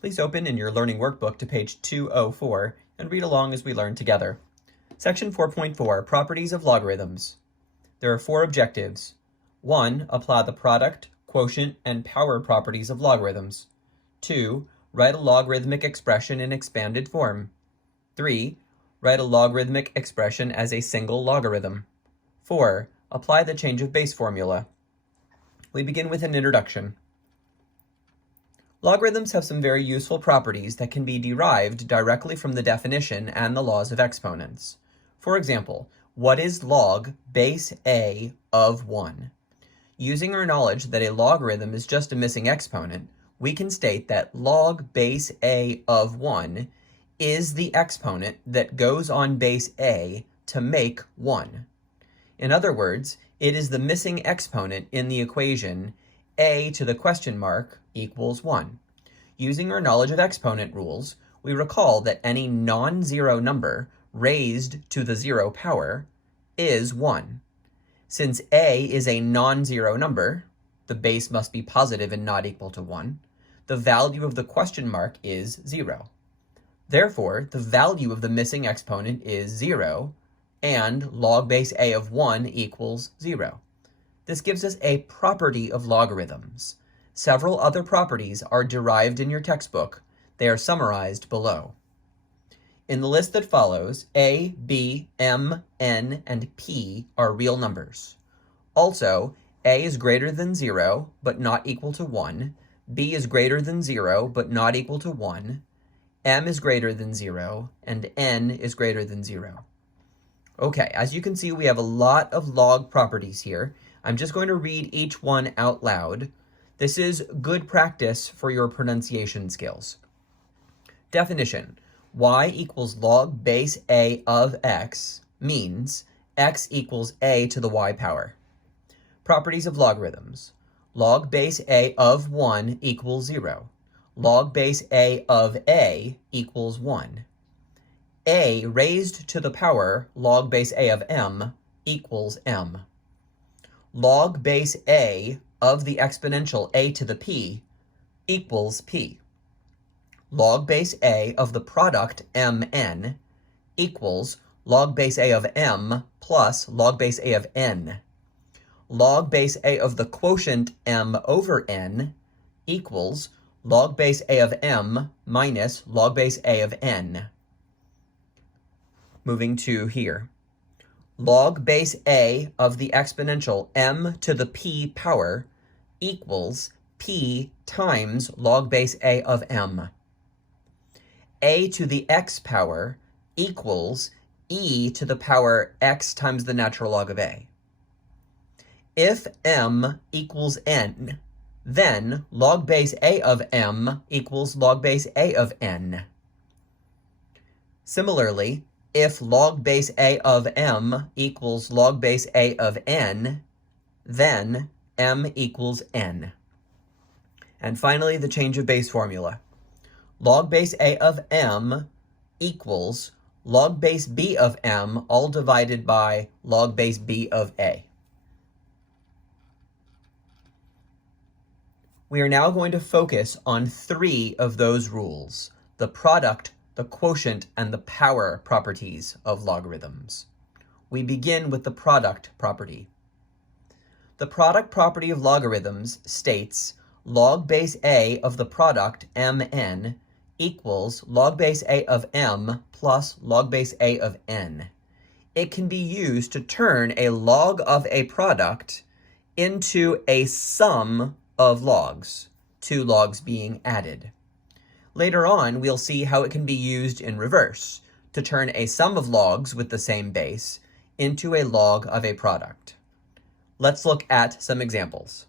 Please open in your learning workbook to page 204 and read along as we learn together. Section 4.4, Properties of Logarithms. There are 4 objectives. 1. Apply the product, quotient, and power properties of logarithms. 2. Write a logarithmic expression in expanded form. 3. Write a logarithmic expression as a single logarithm. 4. Apply the change of base formula. We begin with an introduction. Logarithms have some very useful properties that can be derived directly from the definition and the laws of exponents. For example, what is log base a of 1? Using our knowledge that a logarithm is just a missing exponent, we can state that log base a of 1 is the exponent that goes on base a to make 1. In other words, it is the missing exponent in the equation a to the question mark equals 1. Using our knowledge of exponent rules, we recall that any non-zero number raised to the 0 power is 1. Since a is a non-zero number, the base must be positive and not equal to 1, the value of the question mark is 0. Therefore, the value of the missing exponent is 0, and log base a of 1 equals 0. This gives us a property of logarithms. Several other properties are derived in your textbook. They are summarized below. In the list that follows, a, b, m, n, and p are real numbers. Also, a is greater than 0, but not equal to 1. b is greater than 0, but not equal to 1. m is greater than 0, and n is greater than 0. Okay, as you can see, we have a lot of log properties here. I'm just going to read each one out loud. This is good practice for your pronunciation skills. Definition: y equals log base a of x means x equals a to the y power. Properties of logarithms: log base a of 1 equals 0. Log base a of a equals 1. A raised to the power log base a of m equals m. Log base a of the exponential a to the p equals p. Log base a of the product mn equals log base a of m plus log base a of n. Log base a of the quotient m over n equals log base a of m minus log base a of n. Moving to here. Log base a of the exponential m to the p power equals p times log base a of m. A to the x power equals e to the power x times the natural log of a. If m equals n, then log base a of m equals log base a of n. Similarly, if log base a of m equals log base a of n, then m equals n. And finally, the change of base formula. Log base a of m equals log base b of m all divided by log base b of a. We are now going to focus on 3 of those rules: the product, the quotient, and the power properties of logarithms. We begin with the product property. The product property of logarithms states log base a of the product mn equals log base a of m plus log base a of n. It can be used to turn a log of a product into a sum of logs, 2 logs being added. Later on, we'll see how it can be used in reverse, to turn a sum of logs with the same base into a log of a product. Let's look at some examples.